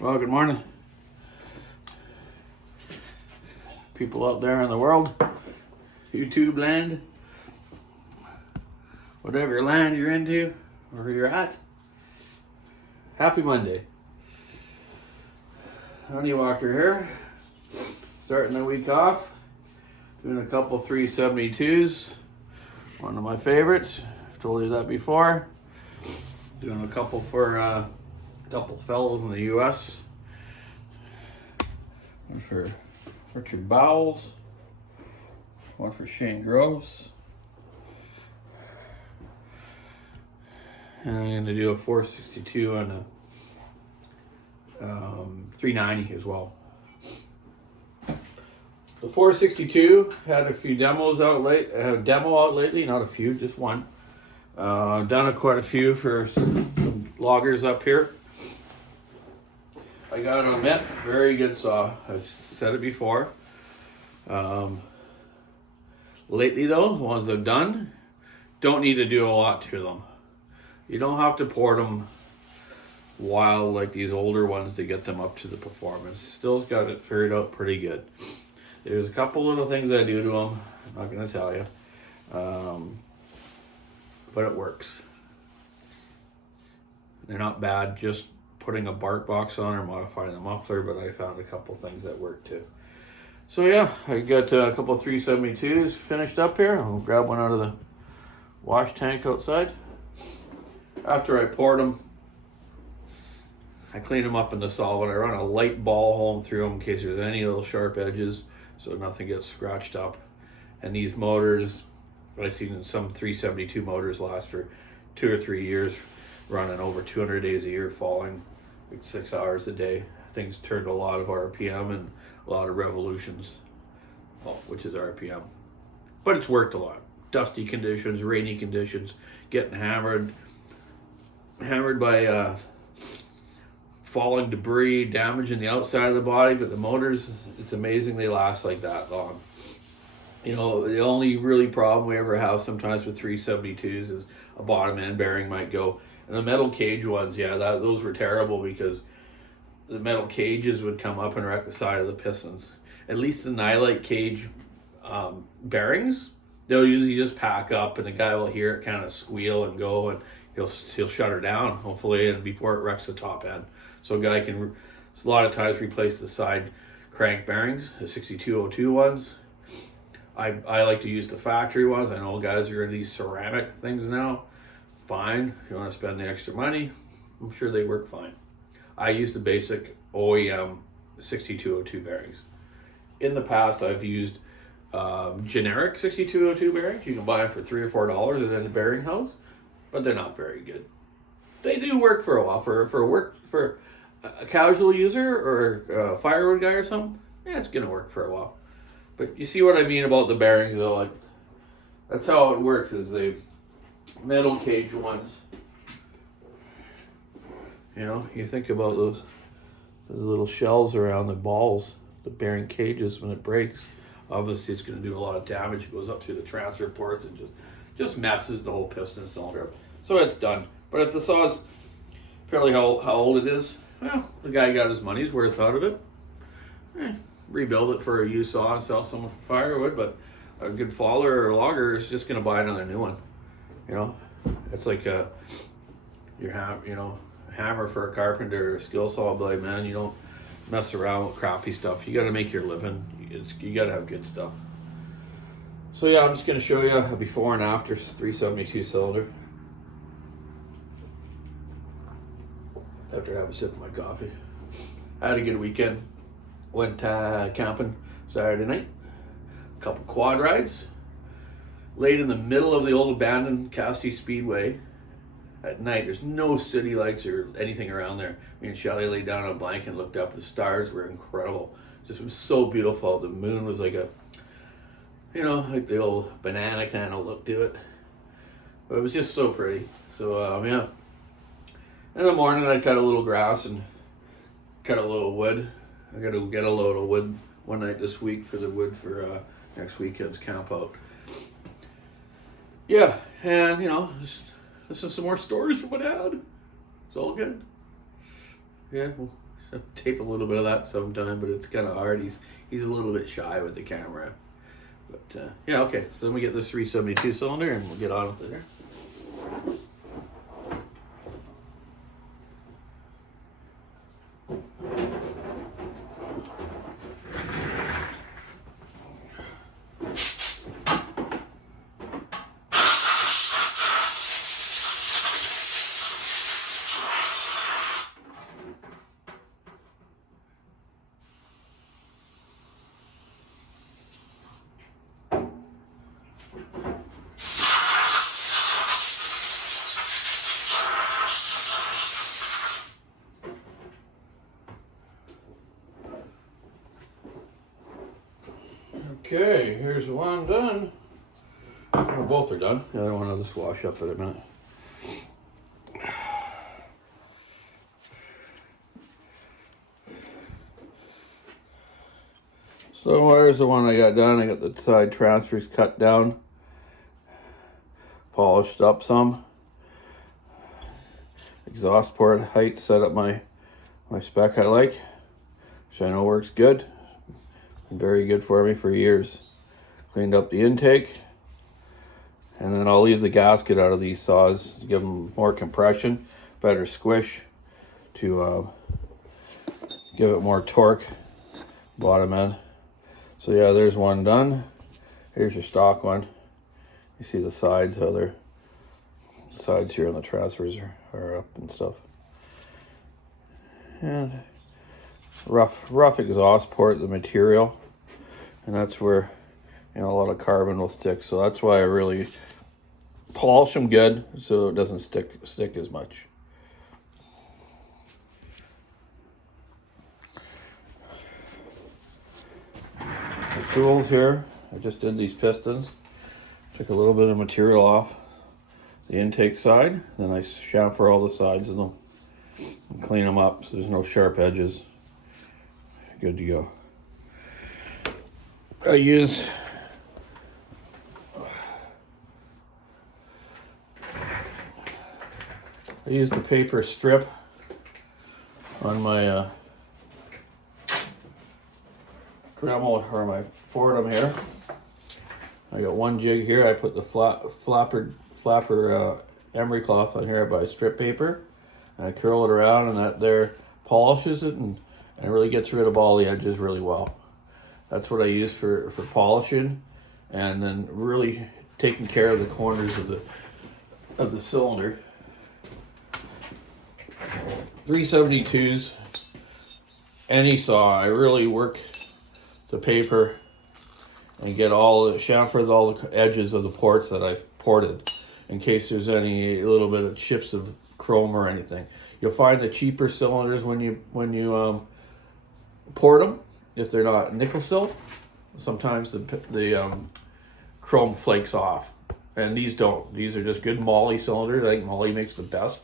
Well, good morning, people out there in the world, YouTube land, whatever land you're into, wherever you're at. Happy Monday. Honey Walker here, starting the week off, doing a couple 372s, one of my favorites. I've told you that before. Doing a couple for a couple fellows in the U.S. One for Richard Bowles, one for Shane Groves, and I'm going to do a 462 and a 390 as well. The 462 had a few demos out late. I had a demo out lately, not a few, just one. Done quite a few for some loggers up here. I got to admit, very good saw. I've said it before. Lately though, the ones I've done, don't need to do a lot to them. You don't have to port them wild like these older ones to get them up to the performance. Still got it figured out pretty good. There's a couple little things I do to them. I'm not going to tell you. But it works. They're not bad, just putting a bark box on or modifying the muffler, but I found a couple things that work too. So yeah, I got a couple 372s finished up here. I'll grab one out of the wash tank outside. After I poured them, I clean them up in the solvent. I run a light ball home through them in case there's any little sharp edges so nothing gets scratched up. And these motors, I've seen some 372 motors last for 2 or 3 years, running over 200 days a year, falling like 6 hours a day. Things turned a lot of RPM and a lot of revolutions, which is RPM. But it's worked a lot. Dusty conditions, rainy conditions, getting hammered by falling debris, damaging the outside of the body, but the motors, it's amazing they last like that long. You know, the only really problem we ever have sometimes with 372s is a bottom end bearing might go. And the metal cage ones, yeah, those were terrible because the metal cages would come up and wreck the side of the pistons. At least the nylite cage bearings, they'll usually just pack up and the guy will hear it kind of squeal and go and he'll shut her down, hopefully, and before it wrecks the top end. So a guy can, a lot of times, replace the side crank bearings, the 6202 ones. I like to use the factory ones. I know guys are in these ceramic things now. Fine, if you want to spend the extra money, I'm sure they work fine. I use the basic OEM 6202 bearings. In the past, I've used generic 6202 bearings. You can buy them for $3 or $4 at any bearing house, but they're not very good. They do work for a while. For a casual user or a firewood guy or something, yeah, it's gonna work for a while. But you see what I mean about the bearings though, like that's how it works, is the metal cage ones. You know, you think about those little shells around the balls, the bearing cages, when it breaks, obviously it's gonna do a lot of damage. It goes up through the transfer ports and just messes the whole piston cylinder up. So it's done. But if the saw's fairly how old it is, well, the guy got his money's worth out of it. Rebuild it for a used saw and sell some for firewood, but a good faller or logger is just going to buy another new one. You know, it's like hammer for a carpenter or a skill saw. But like, man, you don't mess around with crappy stuff. You got to make your living. You got to have good stuff. So yeah, I'm just going to show you a before and after 372 cylinder. After I have a sip of my coffee. I had a good weekend. Went camping Saturday night. A couple quad rides. Laid in the middle of the old abandoned Casti Speedway at night. There's no city lights or anything around there. Me and Shelly laid down on a blanket and looked up. The stars were incredible. Just was so beautiful. The moon was like like the old banana kind of look to it. But it was just so pretty. So yeah. In the morning I cut a little grass and cut a little wood. I got to get a load of wood one night this week for the wood for next weekend's camp out. Yeah, and this is some more stories from my dad. It's all good. Yeah, we'll tape a little bit of that sometime, but it's kind of hard. He's a little bit shy with the camera. But yeah, okay. So then we get this 372 cylinder, and we'll get on with it there. Okay, here's one done. Well, both are done. The other one I'll just wash up in a minute. So here's the one I got done. I got the side transfers cut down, polished up some. Exhaust port height set up my spec I like, which I know works good. Very good for me for years. Cleaned up the intake, and then I'll leave the gasket out of these saws to give them more compression, better squish, to give it more torque, bottom end. So yeah, there's one done. Here's your stock one. You see the sides, how they're sides here on the transfers are up and stuff. And rough exhaust port, the material, and that's where, you know, a lot of carbon will stick. So that's why I really polish them good, so it doesn't stick as much. The tools here, I just did these pistons. Took a little bit of material off the intake side, then I chamfer all the sides of them and clean them up so there's no sharp edges. Good to go. I use the paper strip on my Dremel or my Fordham here. I got one jig here. I put the flapper emery cloth on here by strip paper, and I curl it around, and that there polishes it and really gets rid of all the edges really well. That's what I use for polishing, and then really taking care of the corners of the cylinder. 372s, any saw, I really work the paper and get all the chamfer all the edges of the ports that I've ported, in case there's any little bit of chips of chrome or anything. You'll find the cheaper cylinders when you port them, if they're not nickel silk, sometimes the chrome flakes off, and these don't. These are just good Moly cylinders. I think Moly makes the best.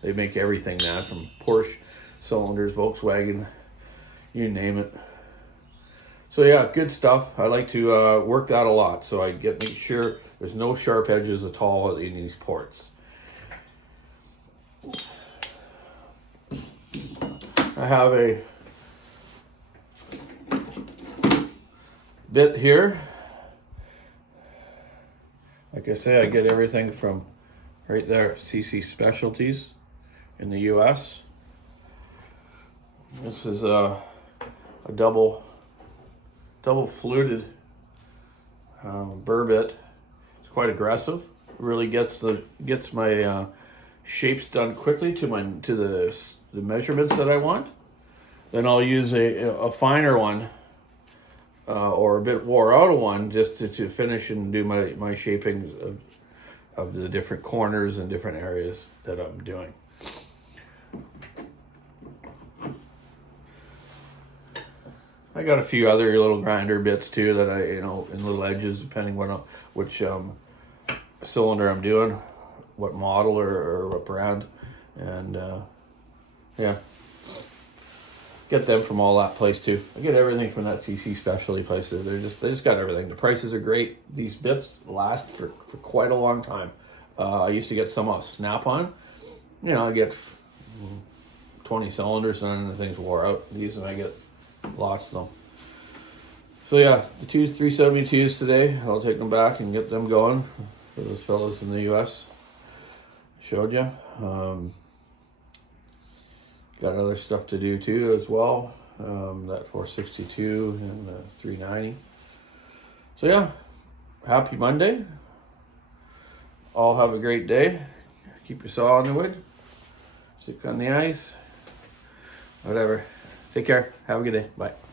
They make everything now, from Porsche cylinders, Volkswagen, you name it. So yeah, good stuff. I like to work that a lot, so I make sure there's no sharp edges at all in these ports. I have a bit here. Like I say, I get everything from right there, CC Specialties in the US. This is a double fluted burr bit. It's quite aggressive. Really gets my shapes done quickly to the measurements that I want. Then I'll use a finer one or a bit wore out one just to finish and do my shaping of the different corners and different areas that I'm doing. I got a few other little grinder bits too that I, in little edges, depending which cylinder I'm doing, what model or what brand, and yeah, get them from all that place too. I get everything from that CC Specialty place. They just got everything. The prices are great. These bits last for quite a long time. I used to get some off Snap-on. I get 20 cylinders, and then the things wore out. These, and I get lots of them. So yeah, the 372s today. I'll take them back and get them going for those fellas in the U.S. Showed you. Got other stuff to do too as well. That 462 and the 390. So yeah, happy Monday. All have a great day. Keep your saw on the wood. Stick on the ice. Whatever. Take care. Have a good day. Bye.